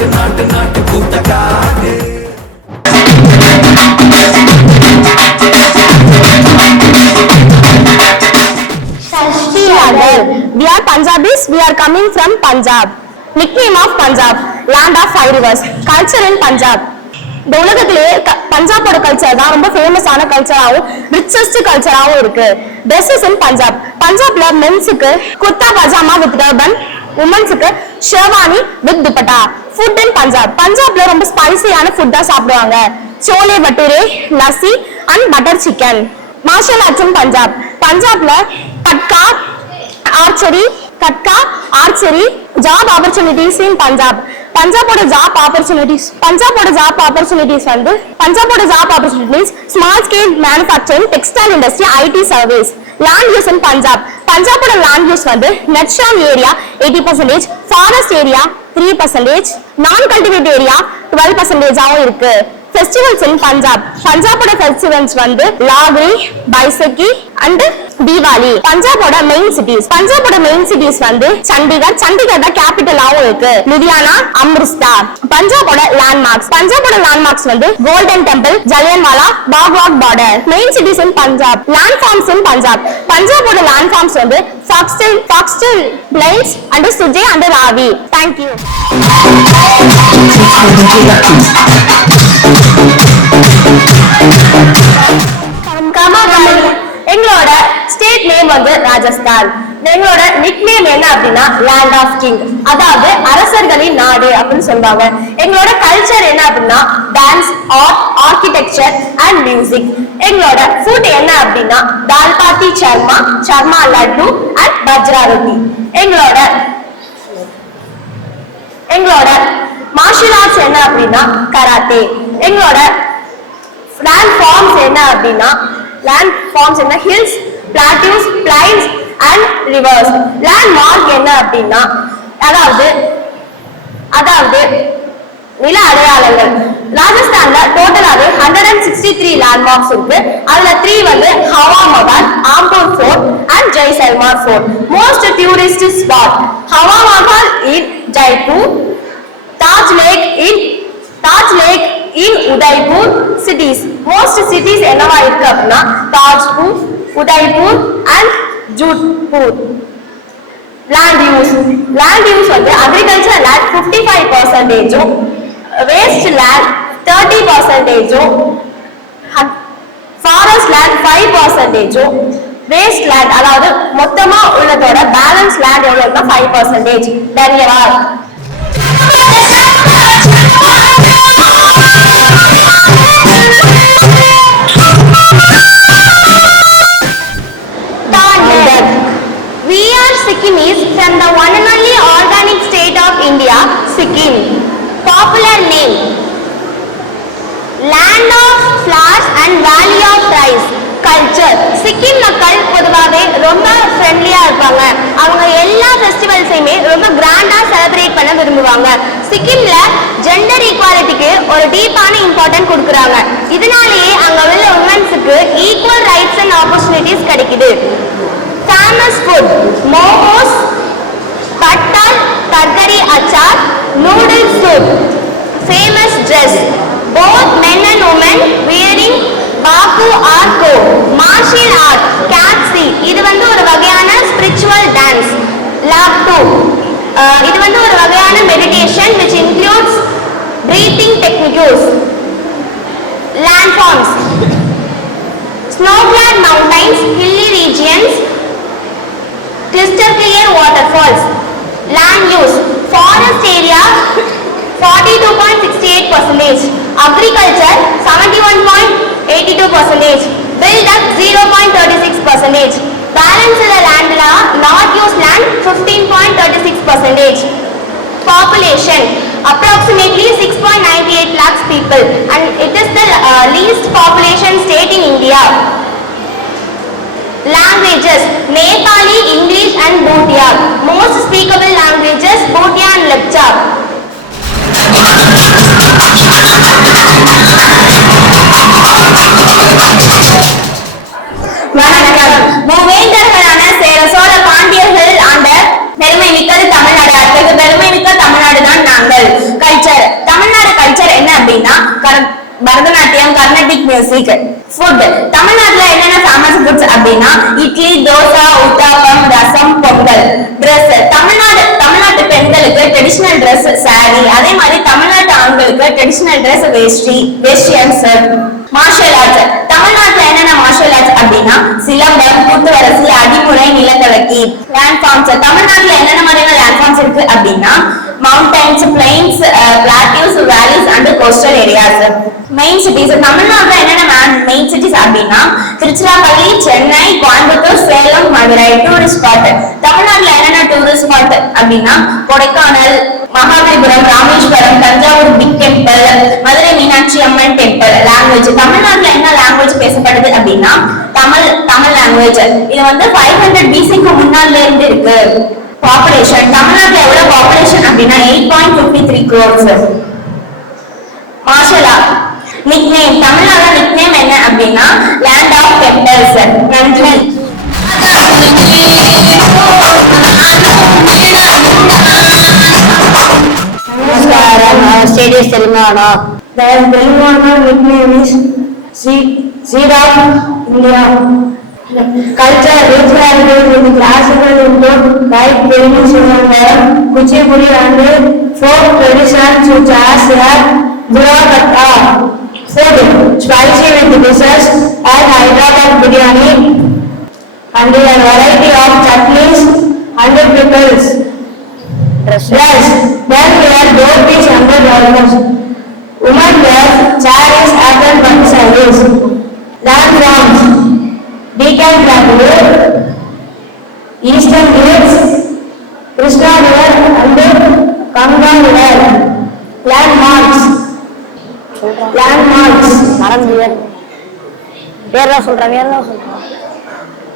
நாட்டு நாட்டு நாட்டு கூட்ட காடு. We are Punjabis. We are coming from Punjab. Nickname of Punjab, land of 5 rivers. Culture in Punjab. இந்த உலகத்திலேயே பஞ்சாபோட கல்ச்சர் தான் ரொம்ப ஃபேமஸான கல்ச்சராகவும் ரிச்சஸ்ட் கல்ச்சராகவும் இருக்கு. Dresses in Punjab. பஞ்சாப்ல மென்ஸுக்கு குர்தா பஜாமா வித் டர்பன், உமன்ஸுக்கு sherwani with dupatta. Food in Punjab. பஞ்சாப்ல ரொம்ப ஸ்பைசியான ஃபுட் தான் சாப்பிடுவாங்க. சோலே பட்டூரே, lassi and butter chicken. Martial arts in Punjab. பஞ்சாப்ல Gatka archery job opportunities in Punjab. பஞ்சாபோட ஜாப் ஆப்பர்ச்சுனிட்டிஸ் வந்து small scale manufacturing, textile industry, IT service. Land use in Punjab. பஞ்சாபோட லேண்ட் யூஸ் வந்து நெட்ஷான் ஏரியா 80%, ஃபாரஸ்ட் ஏரியா 3%, நான் கல்டிவேட் ஏரியா 12% ஆவும் இருக்கு. Festivals in Punjab. பஞ்சாபோட festivals வந்து லாகரி, பைசக்கி அண்ட் தீபாவளி. பஞ்சாபோட மெயின் சிட்டிஸ் வந்து சண்டிகர் தான் கேபிட்டலாவும் இருக்கு. லுதியானா, அம்ரிஸ்டர். பஞ்சாபோட லேண்ட்மார்க்ஸ் வந்து கோல்டன் டெம்பிள், ஜலியன்வாலா, பாக்வாக் border. Main cities in Punjab. Land forms in Punjab. பஞ்சாபோட லேண்ட் ஃபார்ம்ஸ் வந்து ஃபாக்ஸ்டல் பிளைன்ஸ் அண்ட் சுஜே அண்ட் ராவி. Thank you. எங்களோட ஸ்டேட் நேம் வந்து ராஜஸ்தான். எங்களோட நிக் நேம் என்ன அப்படின்னா லேண்ட் ஆஃப் கிங், அதாவது அரசர்களின் நாடு அப்படின்னு சொல்லுவாங்க. எங்களோட கல்ச்சர் என்ன அப்படின்னா dance, art, architecture and music. எங்களோட ஃபுட் என்ன அப்படின்னா தால் பாத்தி சர்மா லட்டு அண்ட் பஜ்ரா ரொட்டி. எங்களோட மார்ஷல் ஆர்ட்ஸ் என்ன அப்படின்னா கராத்தே. எங்களோட லேண்ட் ஃபார்ம்ஸ் என்ன hills, plateaus, plains and reverse. Land mark என்ன அப்படின்னா அதாவது நில அடையாளங்கள். ராஜஸ்தான்ல டோட்டலாவே 163 லேண்ட்மார்க்ஸ் இருக்கு. அதுல 3 வந்து Hawa Mahal, Amber fort and Jaisalmer fort. Most tourist spot Hawa Mahal in Jaipur, Taj lake in Udaipur. Cities, most cities என்னவா இருக்கு அப்படின்னா Tajpur, Udaipur and Jodhpur. Land use வந்து agriculture land 55%, waste land 30%, forest land 5%, waste land அதாவது மொத்தமா உள்ளதோட பேலன்ஸ் லேண்ட் எவ்வளவுனா 5%. தன்யவாத். We are Sikkimis from the one and only organic state of India, Sikkim. Popular name: Land of Flowers and Valley of Rice. Culture: Sikkim மக்கள் பொதுவாகவே ரொம்ப ஃப்ரெண்ட்லியா இருப்பாங்க. அவங்க எல்லா ஃபெஸ்டிவல்ஸையுமே ரொம்ப கிராண்டா செலிப்ரேட் பண்ண விரும்புவாங்க. சிக்கிம்ல ஜெண்டர் ஈக்குவாலிட்டிக்கு ஒரு டீப்பான இம்பார்ட்டன்ட் கொடுக்குறாங்க. இதனாலேயே அங்க உள்ள உமன்ஸுக்கு ஈக்குவல் ரைட்ஸ் அண்ட் ஆப்பர்ச்சுனிட்டிஸ் கிடைக்குது. Famous food: momos, pattal, tarkari achar, noodle soup. Famous dress: both men and women wearing baku or ko. Martial art: katsi. இது வந்து ஒரு வகையான spiritual dance. Labtu. இது வந்து ஒரு வகையான meditation which includes breathing techniques. Landforms: snow-clad mountains, hilly regions, crystal clear waterfalls. Land use: forest area 42.68%, agriculture 71.82%, build up 0.36%. Balance the land not used land 15.36%. Population: approximately 6.98 lakhs people, and it is the least population state in India. Languages: Nepali, English and Bhutia. Most speakable languages: Bhutia and Lepcha. வணக்கம். மூவேந்தர்களான சேர சோழ பாண்டியர்கள் ஆண்ட பெருமை மிக்கது தமிழ்நாடு. அத்தகைய பெருமை மிக்க தமிழ்நாடு தான் நாங்கள். Culture: Bharatanatyam, Carnatic music. Food தமிழ்நாட்டுல என்னென்ன ஃபேமஸ் ஃபுட்ஸ் அப்படின்னா இட்லி, தோசை, உத்தாப்பம், ரசம், பொங்கல். ட்ரெஸ் தமிழ்நாட்டு பெண்களுக்கு ட்ரெடிஷனல் ட்ரெஸ் சாரி. அதே மாதிரி தமிழ்நாட்டு ஆண்களுக்கு ட்ரெடிஷனல் ட்ரெஸ் வெஸ்டியன் ஷர்ட். மார்ஷல் ஆர்ட்ஸ் தமிழ்நாட்டுல என்னென்ன மார்ஷல் ஆர்ட்ஸ் அப்படின்னா சிலம்பம், கூத்துவரசி, அடிமுறை, நிலக்கலக்கி. லேண்ட் ஃபார்ம்ஸ் தமிழ்நாட்டுல என்னென்ன மாதிரியான லேண்ட் ஃபார்ம்ஸ் இருக்கு அப்படின்னா mountains, plains, plateaus, valleys and coastal areas. Main cities தமிழ்நாட்டுல என்னென்ன மெயின் சிட்டிஸ் அப்படின்னா திருச்சிராப்பள்ளி, சென்னை, கோயம்புத்தூர், சேலம், மதுரை. டூரிஸ்ட் ஸ்பாட் தமிழ்நாட்டுல என்னென்ன டூரிஸ்ட் ஸ்பாட் அப்படின்னா கொடைக்கானல், மகாபலிபுரம், ராமேஸ்வரம், தஞ்சாவூர் பிக் டெம்பிள், மதுரை மீனாட்சி அம்மன் டெம்பிள். லாங்குவேஜ் தமிழ்நாட்டுல என்ன லாங்குவேஜ் பேசப்படுது அப்படின்னா தமிழ் லாங்குவேஜ். இது 500 BC-க்கு முன்னால இருந்து இருக்கு. பாப்புலேஷன் தமிழ்நாட்டுல எவ்வளவு பாப்புலேஷன் அப்படின்னா 8.53 crores. Marshal art nickname Tamil Nadu நிக்நேம் என்ன அப்படின்னா லேண்ட் ஆஃப் டெம்பிள்ஸ். நன்றி. Status Telangana. The Telangana nickname is Seed of India. Culture, rich heritage with classical input like Venezuela, Kuchipudi and folk traditions such as Duragatta. Food, spicy with dishes like Hyderabad biryani and a variety of chutneys and pickles. Dress, men wear dhotis and trousers. Women wear sarees, apron and sarees. Land forms, Deccan Plateau, Eastern Ghats, Krishna River and Ganga River. Landmarks,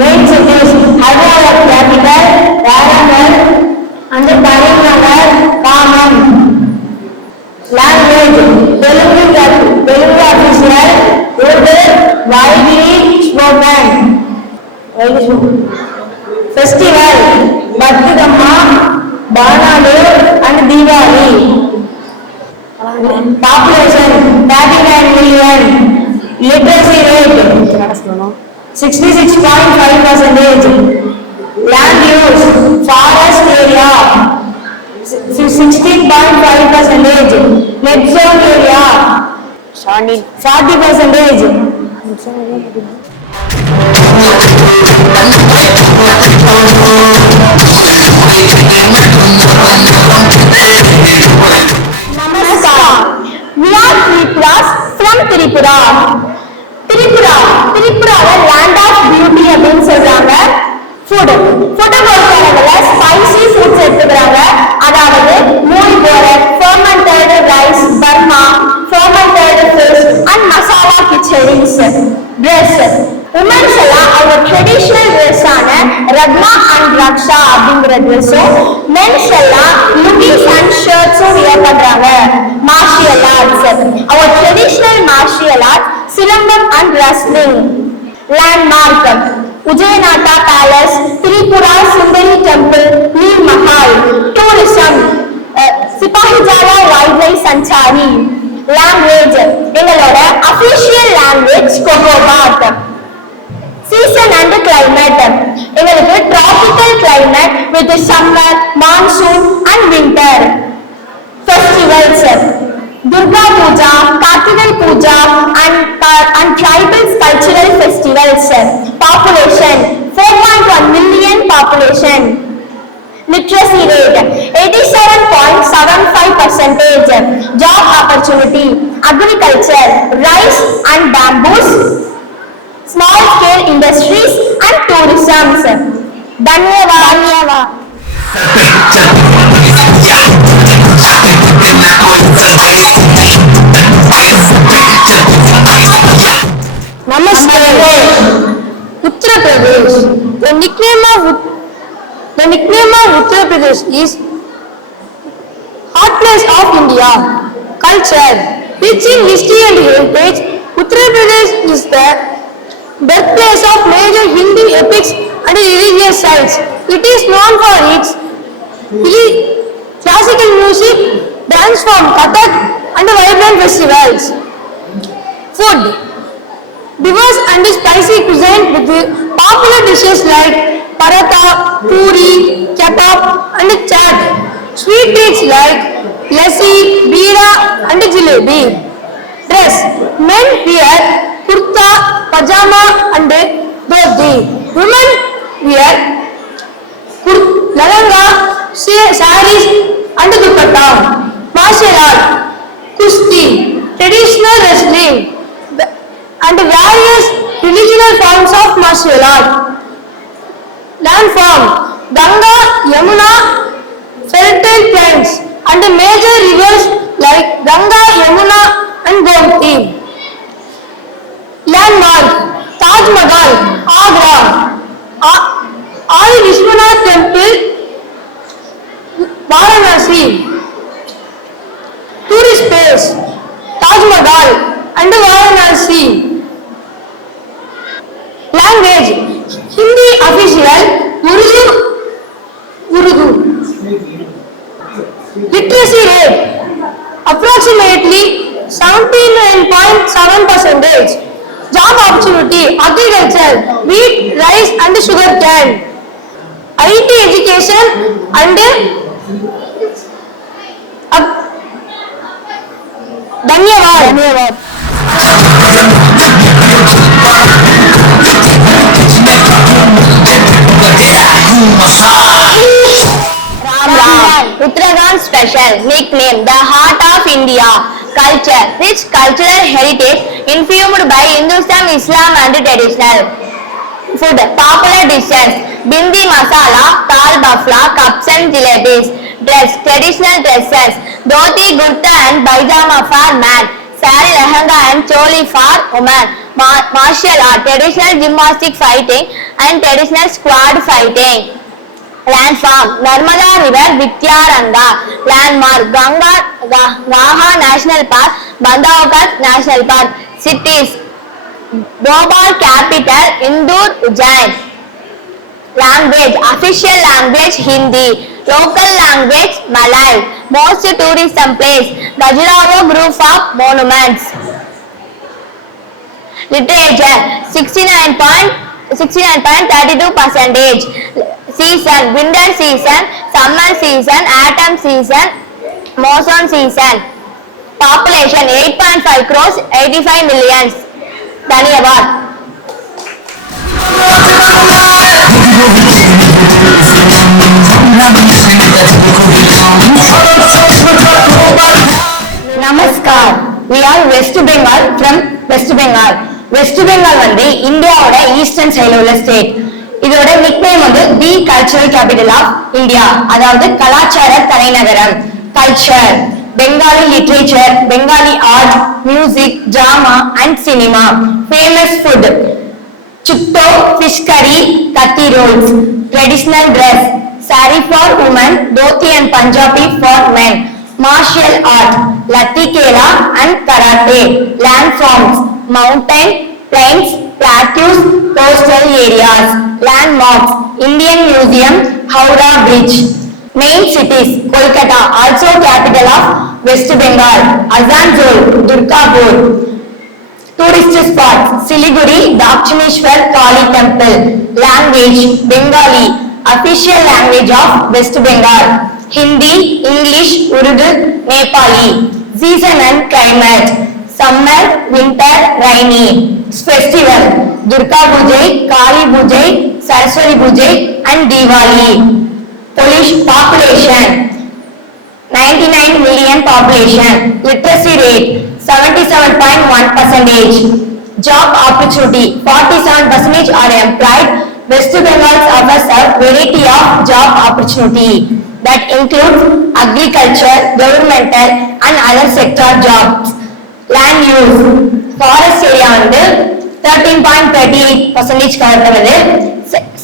main cities, Hyderabad capital, Warangal and Karimnagar, common. Language, Telugu official, Urdu widely spoken. Festival, Bathurama, Banadu and Diwali. Population 39 million. Literacy rate 66.5%. Land use forest area 16.5%. Net zone area 40%. Namaskar. We are Tripuras from Tripura. Tripura land of beauty அப்படின்னு சொல்றாங்க. ஃபுட் பொறுத்தவரையில spicy foods எடுத்துக்கிறாங்க. அதாவது மூல் போரட், fermented rice, berma, fermented fish and masala khichdis. Dress women's எல்லாம் அவங்க traditional ட்ரெஸ்ஸான ரத்னா அண்ட் ரக்ஷா அப்படிங்கிற ட்ரெஸ்ஸும், மென்ஸ் எல்லாம் லுங்கிஸ் அண்ட் ஷர்ட்ஸும் வியர் பண்றாங்க. Martial arts our traditional martial art silambam and wrestling. Landmark Ujjayanta palace, Tripura Sundari temple, Neer Mahal. Tourism Sipahijala wildlife sanctuary. Language எங்களோட official language Kokborok. Season and climate எங்களுக்கு tropical climate with summer, monsoon and winter. Festivals Durga Puja, Kartigai Puja and tribal cultural festivals. Population 4.1 million population. Literacy rate 87.75%. Job opportunity agriculture, rice and bamboos, small scale industries and tourism. Dhanyavad. Namaste. Uttar Pradesh. The nickname of Uttar Pradesh is Hot Place of India. Culture, rich in history and heritage, Uttar Pradesh is the birthplace of major Hindu epics and religious sites. It is known for its classical music, dance form Kathak and vibrant festivals. Food. Diverse and spicy cuisine with popular dishes like paratha, puri, kebab and chaat. Sweet treats like lassi, beera and jalebi. Dress. Men wear kurta, pajama and dhoti. Women wear lahanga, sarees and dupatta. Martial art. Kusti. Traditional wrestling and various regional forms of martial art. Landform. Ganga, Yamuna, fertile plains and major rivers like Ganga, Yamuna and Gomti. Landmark. Taj Mahal, Agra. Adi Vishwanath Temple, Varanasi. Tourist place. Taj Mahal and Varanasi. Language. Hindi official, Urdu. Literacy rate. Approximately 79.7%. Job opportunity. Agriculture. Wheat, rice and sugar cane. IT education and धन्यवाद. Uttarakhand special nickname the heart of India. Culture rich cultural heritage infused by Hindustan, Islam and traditional food. Popular dishes bindi masala, dal bafla, cups and jalebis. Dress traditional dresses dhoti, kurta and pajama for man, sari, lahanga and choli for women. Martial art traditional gymnastic fighting and traditional squad fighting. Landform Narmada River, Vidyaranga. Landmark Ganga National Park, Bandhavgarh National Park. Cities Bhopal capital, Indore, Ujjain. Language official language Hindi. Local language Malay. Most tourism place Khajuraho group of monuments. Literature 69.32%. Season winter season, summer season, autumn season, monsoon season. Population 8.5 crores, 85 millions. धन्यवाद. Namaskar. We are West Bengal from West Bengal. West Bengal வந்து இந்தியாவோட ஈஸ்டர்ன் சைடுல உள்ள ஸ்டேட். இதோட நிக்நேம் வந்து தி cultural capital of India, அதாவது கலாச்சார தலைநகரம். Culture Bengali literature, Bengali art, music, drama and cinema. Famous food chutto, fish curry, kathi rolls. Traditional dress sari for women, dhoti and Punjabi for men. Martial art Lathi Kela and karate. Landforms mountain, plains, plateaus, coastal areas. Landmarks Indian Museum, Howrah Bridge. Main cities Kolkata, also capital of West Bengal, Asansol, Durgapur. Tourist spots Siliguri, Dakshineshwar Kali Temple. Language Bengali, official language of West Bengal. Hindi, English, Urdu, Nepali. Season and climate summer, winter, rainy. Festival Durga Puja, Kali Puja, Saraswati Puja and Diwali. Population 99 million population. Literacy rate 77.1%. Job opportunity 47% are employed. West Bengal offers a variety of job opportunity that includes agriculture, governmental and other sector jobs. Land use forest area வந்து 13.38% cover பண்ணுது.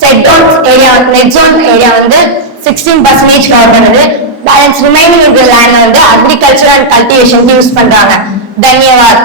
Set zone area, net zone area வந்து 16% cover பண்ணுது. Balance remaining in the land வந்து agriculture and cultivation use பண்றாங்க. धन्यवाद.